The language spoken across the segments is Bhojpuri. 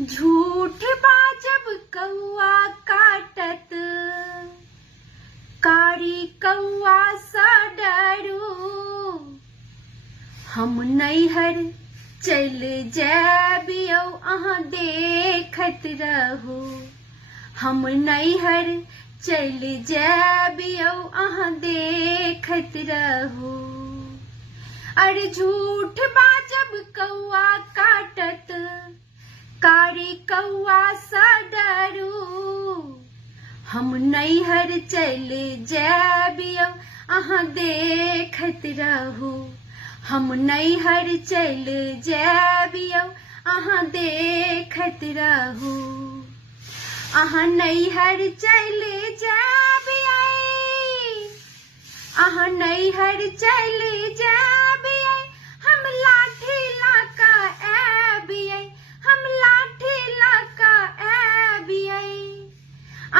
झूठ बाजब कौआ काटत, कारी कौआ सा डरू। हम नैहर चल जैबियौ अहाँ देखत रहू। हम नैहर चल जैबियौ अहाँ देखत रहू। अरे झूठ बाजब कौआ काटत, कारी कौआ सा डरू। हम नैहर चल जैबियौ अहाँ देखत रहू। हम नैहर चल जैबियौ अहाँ देखत रहू। अहाँ नैहर चल जैबियै, अहाँ नैहर चल जैबियै, हम लाठी लाका ऐबियै, हम लाठी लाका ऐबियै।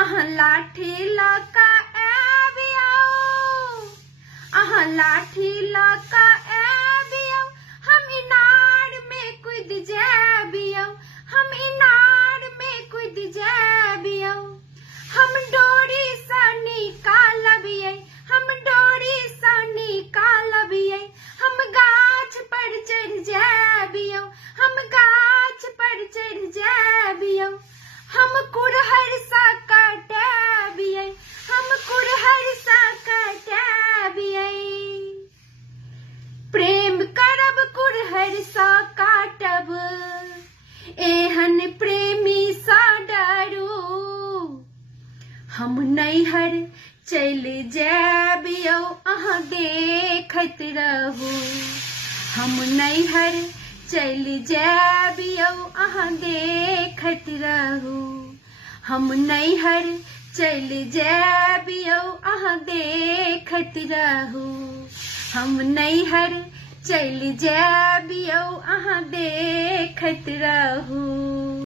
अहाँ लाठी लाका ऐबियौ, अहाँ लाठी लाका ऐबियौ, हम इनार में कूद जैबियौ, हम इनार में कूद जैबियौ। हम डोरी सा निकालबियै, हम डोरी सा निकालबियै, हम गाछ पर चढ़ जैबियौ, हम गाछ पर चढ़ जैबियौ। हम कुरहर सा कटैबियै, हम कुरहर सा कटैबियै। प्रेम करब कुरहर सा काटब, एहन प्रेमी सा डरू। हम नैहर चल जैबियौ अहाँ देखत रहू। हम नैहर चल जैबियौ अहाँ देखत रहू। हम नैहर चल जैबियौ अहाँ देखत रहू। हम नैहर चल जैबियौ अहाँ देखत रहू।